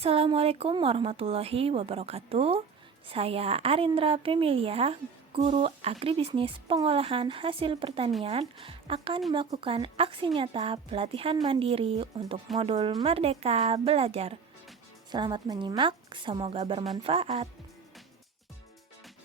Assalamualaikum warahmatullahi wabarakatuh. Saya Arindra Pemilia, guru agribisnis pengolahan hasil pertanian, akan melakukan aksi nyata pelatihan mandiri untuk modul Merdeka Belajar. Selamat menyimak, semoga bermanfaat.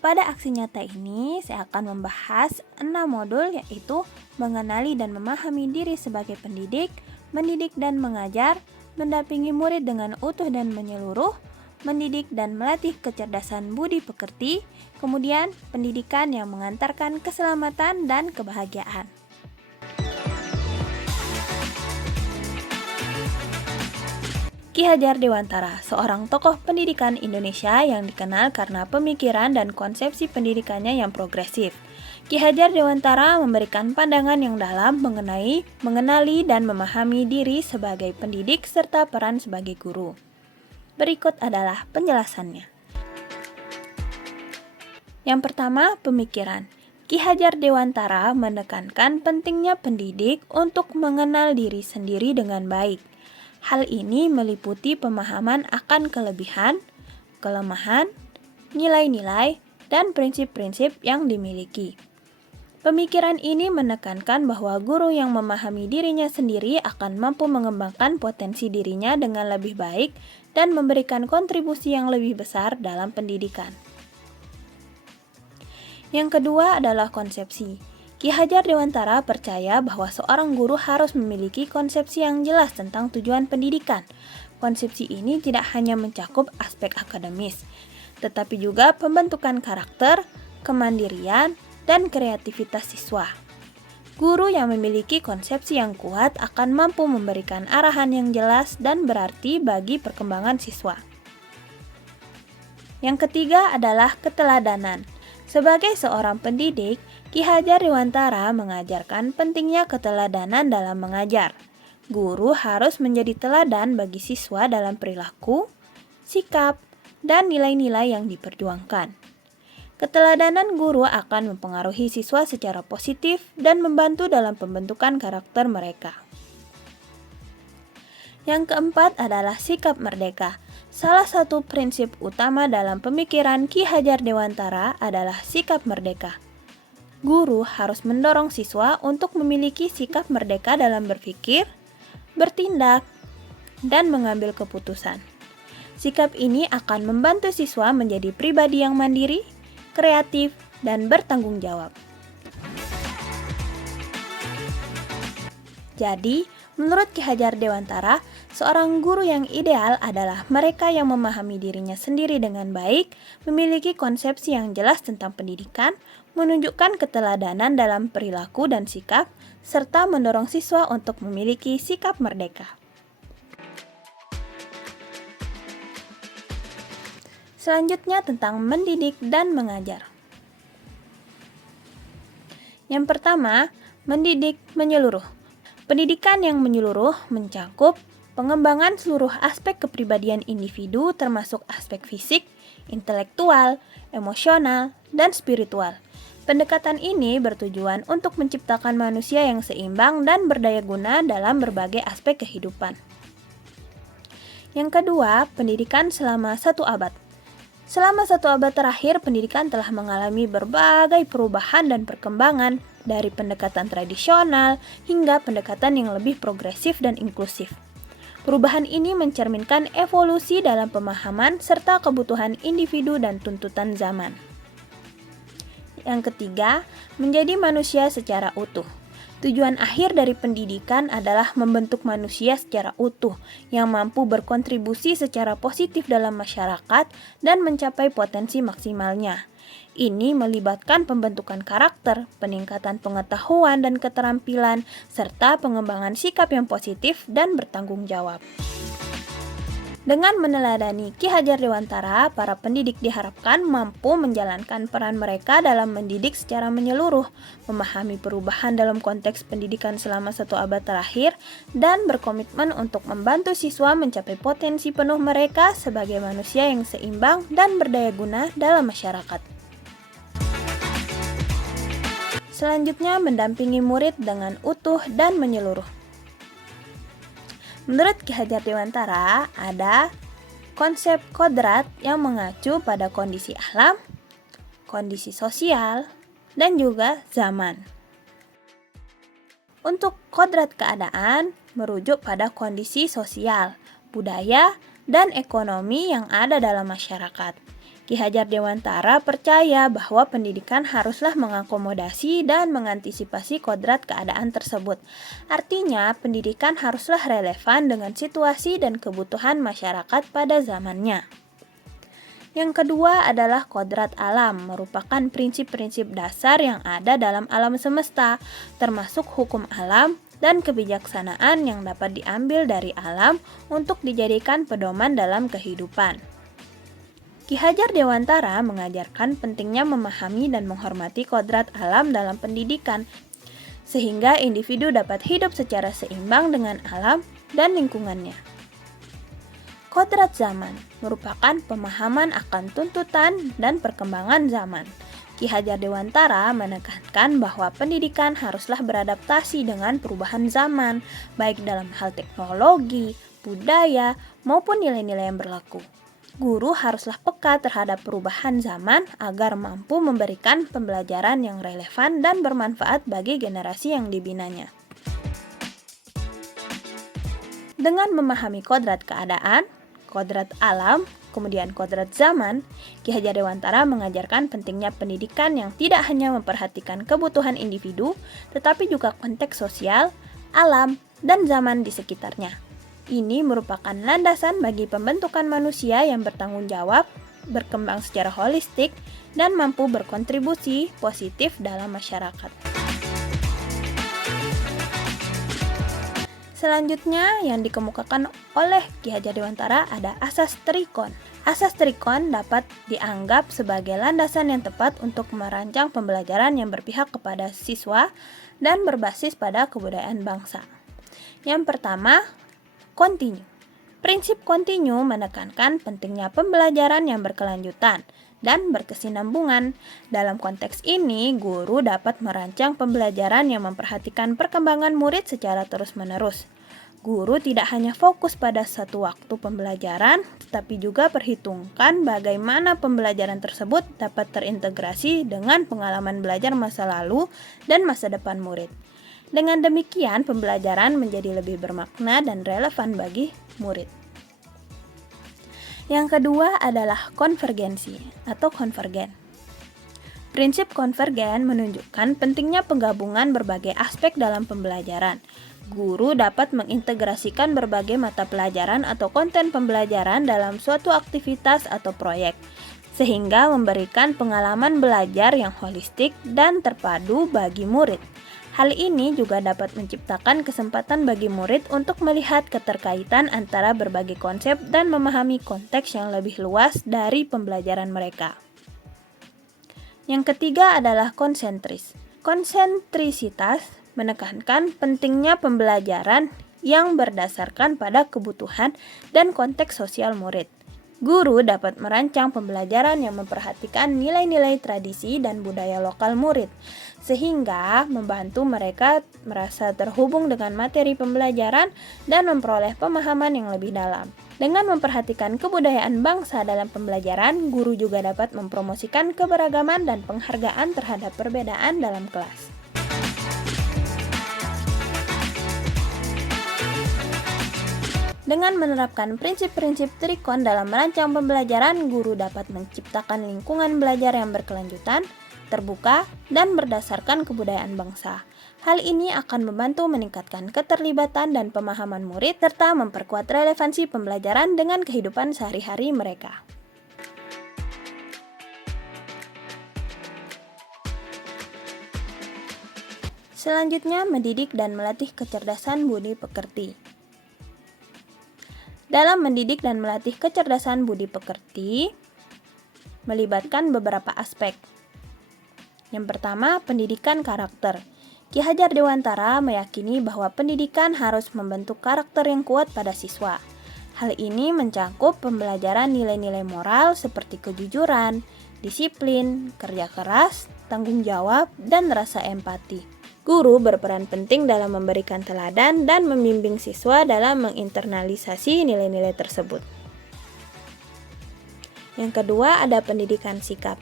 Pada aksi nyata ini, saya akan membahas 6 modul, yaitu mengenali dan memahami diri sebagai pendidik, mendidik dan mengajar, mendampingi murid dengan utuh dan menyeluruh, mendidik dan melatih kecerdasan budi pekerti, kemudian pendidikan yang mengantarkan keselamatan dan kebahagiaan. Ki Hajar Dewantara, seorang tokoh pendidikan Indonesia yang dikenal karena pemikiran dan konsepsi pendidikannya yang progresif. Ki Hajar Dewantara memberikan pandangan yang dalam mengenali dan memahami diri sebagai pendidik serta peran sebagai guru. Berikut adalah penjelasannya. Yang pertama, pemikiran. Ki Hajar Dewantara menekankan pentingnya pendidik untuk mengenal diri sendiri dengan baik. Hal ini meliputi pemahaman akan kelebihan, kelemahan, nilai-nilai, dan prinsip-prinsip yang dimiliki. Pemikiran ini menekankan bahwa guru yang memahami dirinya sendiri akan mampu mengembangkan potensi dirinya dengan lebih baik dan memberikan kontribusi yang lebih besar dalam pendidikan. Yang kedua adalah konsepsi. Ki Hajar Dewantara percaya bahwa seorang guru harus memiliki konsepsi yang jelas tentang tujuan pendidikan. Konsepsi ini tidak hanya mencakup aspek akademis, tetapi juga pembentukan karakter, kemandirian, dan kreativitas siswa. Guru yang memiliki konsepsi yang kuat akan mampu memberikan arahan yang jelas dan berarti bagi perkembangan siswa. Yang ketiga adalah keteladanan. Sebagai seorang pendidik, Ki Hajar Dewantara mengajarkan pentingnya keteladanan dalam mengajar. Guru harus menjadi teladan bagi siswa dalam perilaku, sikap, dan nilai-nilai yang diperjuangkan. Keteladanan guru akan mempengaruhi siswa secara positif dan membantu dalam pembentukan karakter mereka. Yang keempat adalah sikap merdeka. Salah satu prinsip utama dalam pemikiran Ki Hajar Dewantara adalah sikap merdeka. Guru harus mendorong siswa untuk memiliki sikap merdeka dalam berpikir, bertindak, dan mengambil keputusan. Sikap ini akan membantu siswa menjadi pribadi yang mandiri, kreatif, dan bertanggung jawab. Jadi, menurut Ki Hajar Dewantara, seorang guru yang ideal adalah mereka yang memahami dirinya sendiri dengan baik, memiliki konsepsi yang jelas tentang pendidikan, menunjukkan keteladanan dalam perilaku dan sikap, serta mendorong siswa untuk memiliki sikap merdeka. Selanjutnya tentang mendidik dan mengajar. Yang pertama, mendidik menyeluruh. Pendidikan yang menyeluruh mencakup pengembangan seluruh aspek kepribadian individu termasuk aspek fisik, intelektual, emosional, dan spiritual. Pendekatan ini bertujuan untuk menciptakan manusia yang seimbang dan berdaya guna dalam berbagai aspek kehidupan. Yang kedua, pendidikan selama 1 abad. Selama 1 abad terakhir, pendidikan telah mengalami berbagai perubahan dan perkembangan, dari pendekatan tradisional hingga pendekatan yang lebih progresif dan inklusif. Perubahan ini mencerminkan evolusi dalam pemahaman serta kebutuhan individu dan tuntutan zaman. Yang ketiga, menjadi manusia secara utuh. Tujuan akhir dari pendidikan adalah membentuk manusia secara utuh yang mampu berkontribusi secara positif dalam masyarakat dan mencapai potensi maksimalnya. Ini melibatkan pembentukan karakter, peningkatan pengetahuan dan keterampilan, serta pengembangan sikap yang positif dan bertanggung jawab. Dengan meneladani Ki Hajar Dewantara, para pendidik diharapkan mampu menjalankan peran mereka dalam mendidik secara menyeluruh, memahami perubahan dalam konteks pendidikan selama 1 abad terakhir, dan berkomitmen untuk membantu siswa mencapai potensi penuh mereka sebagai manusia yang seimbang dan berdaya guna dalam masyarakat. Selanjutnya, mendampingi murid dengan utuh dan menyeluruh. Menurut Ki Hajar Dewantara, ada konsep kodrat yang mengacu pada kondisi alam, kondisi sosial, dan juga zaman. Untuk kodrat keadaan merujuk pada kondisi sosial, budaya, dan ekonomi yang ada dalam masyarakat. Ki Hajar Dewantara percaya bahwa pendidikan haruslah mengakomodasi dan mengantisipasi kodrat keadaan tersebut. Artinya, pendidikan haruslah relevan dengan situasi dan kebutuhan masyarakat pada zamannya. Yang kedua adalah kodrat alam, merupakan prinsip-prinsip dasar yang ada dalam alam semesta, termasuk hukum alam dan kebijaksanaan yang dapat diambil dari alam untuk dijadikan pedoman dalam kehidupan. Ki Hajar Dewantara mengajarkan pentingnya memahami dan menghormati kodrat alam dalam pendidikan, sehingga individu dapat hidup secara seimbang dengan alam dan lingkungannya. Kodrat zaman merupakan pemahaman akan tuntutan dan perkembangan zaman. Ki Hajar Dewantara menekankan bahwa pendidikan haruslah beradaptasi dengan perubahan zaman, baik dalam hal teknologi, budaya, maupun nilai-nilai yang berlaku. Guru haruslah peka terhadap perubahan zaman agar mampu memberikan pembelajaran yang relevan dan bermanfaat bagi generasi yang dibinanya. Dengan memahami kodrat keadaan, kodrat alam, kemudian kodrat zaman, Ki Hajar Dewantara mengajarkan pentingnya pendidikan yang tidak hanya memperhatikan kebutuhan individu, tetapi juga konteks sosial, alam, dan zaman di sekitarnya. Ini merupakan landasan bagi pembentukan manusia yang bertanggung jawab, berkembang secara holistik, dan mampu berkontribusi positif dalam masyarakat. Selanjutnya yang dikemukakan oleh Ki Hajar Dewantara ada asas trikon. Asas trikon dapat dianggap sebagai landasan yang tepat untuk merancang pembelajaran yang berpihak kepada siswa dan berbasis pada kebudayaan bangsa. Yang pertama, kontinu. Prinsip kontinu menekankan pentingnya pembelajaran yang berkelanjutan dan berkesinambungan. Dalam konteks ini, guru dapat merancang pembelajaran yang memperhatikan perkembangan murid secara terus-menerus. Guru tidak hanya fokus pada satu waktu pembelajaran, tetapi juga perhitungkan bagaimana pembelajaran tersebut dapat terintegrasi dengan pengalaman belajar masa lalu dan masa depan murid. Dengan demikian, pembelajaran menjadi lebih bermakna dan relevan bagi murid. Yang kedua adalah konvergensi atau konvergen. Prinsip konvergen menunjukkan pentingnya penggabungan berbagai aspek dalam pembelajaran. Guru dapat mengintegrasikan berbagai mata pelajaran atau konten pembelajaran dalam suatu aktivitas atau proyek, sehingga memberikan pengalaman belajar yang holistik dan terpadu bagi murid. Hal ini juga dapat menciptakan kesempatan bagi murid untuk melihat keterkaitan antara berbagai konsep dan memahami konteks yang lebih luas dari pembelajaran mereka. Yang ketiga adalah konsentris. Konsentrisitas menekankan pentingnya pembelajaran yang berdasarkan pada kebutuhan dan konteks sosial murid. Guru dapat merancang pembelajaran yang memperhatikan nilai-nilai tradisi dan budaya lokal murid, sehingga membantu mereka merasa terhubung dengan materi pembelajaran dan memperoleh pemahaman yang lebih dalam. Dengan memperhatikan kebudayaan bangsa dalam pembelajaran, guru juga dapat mempromosikan keberagaman dan penghargaan terhadap perbedaan dalam kelas. Dengan menerapkan prinsip-prinsip trikon dalam merancang pembelajaran, guru dapat menciptakan lingkungan belajar yang berkelanjutan, terbuka, dan berdasarkan kebudayaan bangsa. Hal ini akan membantu meningkatkan keterlibatan dan pemahaman murid, serta memperkuat relevansi pembelajaran dengan kehidupan sehari-hari mereka. Selanjutnya, mendidik dan melatih kecerdasan budi pekerti. Dalam mendidik dan melatih kecerdasan budi pekerti, melibatkan beberapa aspek. Yang pertama, pendidikan karakter. Ki Hajar Dewantara meyakini bahwa pendidikan harus membentuk karakter yang kuat pada siswa. Hal ini mencakup pembelajaran nilai-nilai moral seperti kejujuran, disiplin, kerja keras, tanggung jawab, dan rasa empati. Guru berperan penting dalam memberikan teladan dan membimbing siswa dalam menginternalisasi nilai-nilai tersebut. Yang kedua ada pendidikan sikap.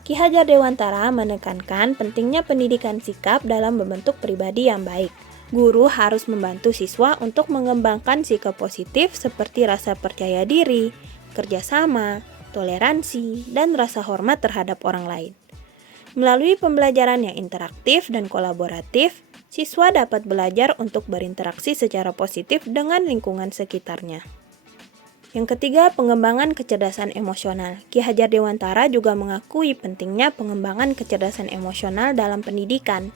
Ki Hajar Dewantara menekankan pentingnya pendidikan sikap dalam membentuk pribadi yang baik. Guru harus membantu siswa untuk mengembangkan sikap positif seperti rasa percaya diri, kerjasama, toleransi, dan rasa hormat terhadap orang lain. Melalui pembelajaran yang interaktif dan kolaboratif, siswa dapat belajar untuk berinteraksi secara positif dengan lingkungan sekitarnya. Yang ketiga, pengembangan kecerdasan emosional. Ki Hajar Dewantara juga mengakui pentingnya pengembangan kecerdasan emosional dalam pendidikan.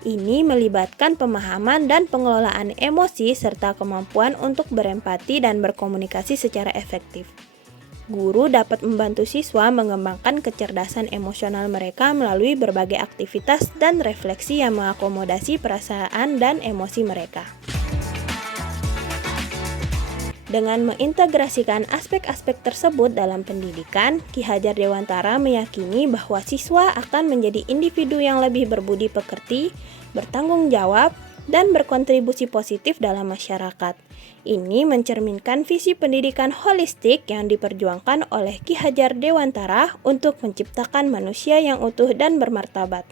Ini melibatkan pemahaman dan pengelolaan emosi serta kemampuan untuk berempati dan berkomunikasi secara efektif. Guru dapat membantu siswa mengembangkan kecerdasan emosional mereka melalui berbagai aktivitas dan refleksi yang mengakomodasi perasaan dan emosi mereka. Dengan mengintegrasikan aspek-aspek tersebut dalam pendidikan, Ki Hajar Dewantara meyakini bahwa siswa akan menjadi individu yang lebih berbudi pekerti, bertanggung jawab, dan berkontribusi positif dalam masyarakat. Ini mencerminkan visi pendidikan holistik yang diperjuangkan oleh Ki Hajar Dewantara untuk menciptakan manusia yang utuh dan bermartabat.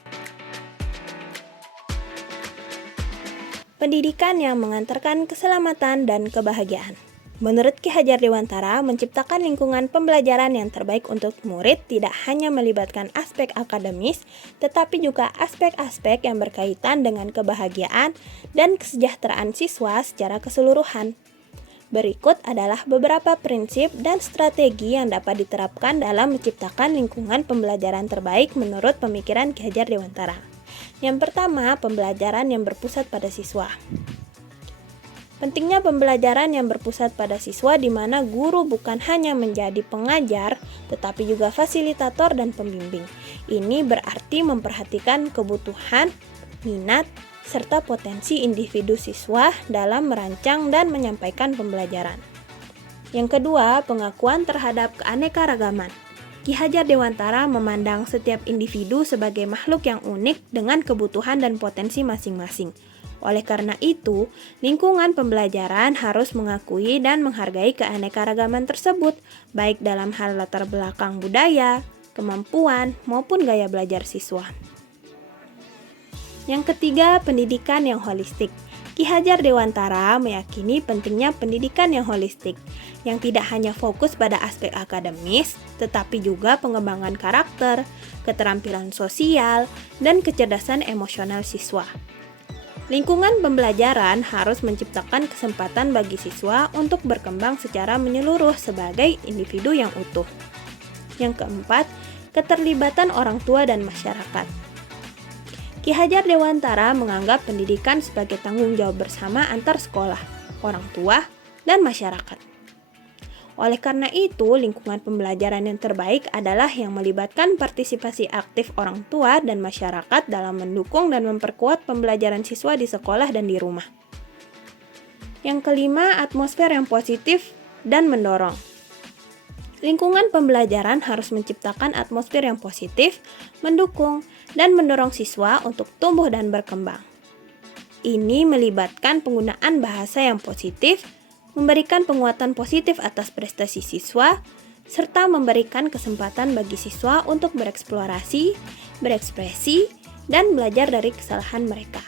Pendidikan yang mengantarkan keselamatan dan kebahagiaan. Menurut Ki Hajar Dewantara, menciptakan lingkungan pembelajaran yang terbaik untuk murid tidak hanya melibatkan aspek akademis, tetapi juga aspek-aspek yang berkaitan dengan kebahagiaan dan kesejahteraan siswa secara keseluruhan. Berikut adalah beberapa prinsip dan strategi yang dapat diterapkan dalam menciptakan lingkungan pembelajaran terbaik menurut pemikiran Ki Hajar Dewantara. Yang pertama, pembelajaran yang berpusat pada siswa. Pentingnya pembelajaran yang berpusat pada siswa di mana guru bukan hanya menjadi pengajar, tetapi juga fasilitator dan pembimbing. Ini berarti memperhatikan kebutuhan, minat, serta potensi individu siswa dalam merancang dan menyampaikan pembelajaran. Yang kedua, pengakuan terhadap keanekaragaman. Ki Hajar Dewantara memandang setiap individu sebagai makhluk yang unik dengan kebutuhan dan potensi masing-masing. Oleh karena itu, lingkungan pembelajaran harus mengakui dan menghargai keanekaragaman tersebut, baik dalam hal latar belakang budaya, kemampuan, maupun gaya belajar siswa. Yang ketiga, pendidikan yang holistik. Ki Hajar Dewantara meyakini pentingnya pendidikan yang holistik, yang tidak hanya fokus pada aspek akademis, tetapi juga pengembangan karakter, keterampilan sosial, dan kecerdasan emosional siswa. Lingkungan pembelajaran harus menciptakan kesempatan bagi siswa untuk berkembang secara menyeluruh sebagai individu yang utuh. Yang keempat, keterlibatan orang tua dan masyarakat. Ki Hajar Dewantara menganggap pendidikan sebagai tanggung jawab bersama antar sekolah, orang tua, dan masyarakat. Oleh karena itu, lingkungan pembelajaran yang terbaik adalah yang melibatkan partisipasi aktif orang tua dan masyarakat dalam mendukung dan memperkuat pembelajaran siswa di sekolah dan di rumah. Yang kelima, atmosfer yang positif dan mendorong. Lingkungan pembelajaran harus menciptakan atmosfer yang positif, mendukung, dan mendorong siswa untuk tumbuh dan berkembang. Ini melibatkan penggunaan bahasa yang positif, memberikan penguatan positif atas prestasi siswa, serta memberikan kesempatan bagi siswa untuk bereksplorasi, berekspresi, dan belajar dari kesalahan mereka.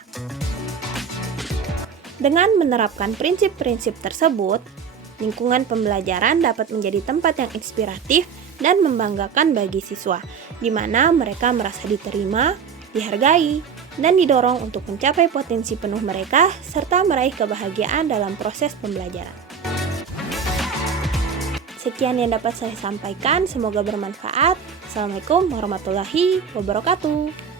Dengan menerapkan prinsip-prinsip tersebut, lingkungan pembelajaran dapat menjadi tempat yang inspiratif dan membanggakan bagi siswa, di mana mereka merasa diterima, dihargai, dan didorong untuk mencapai potensi penuh mereka serta meraih kebahagiaan dalam proses pembelajaran. Sekian yang dapat saya sampaikan, semoga bermanfaat. Assalamualaikum warahmatullahi wabarakatuh.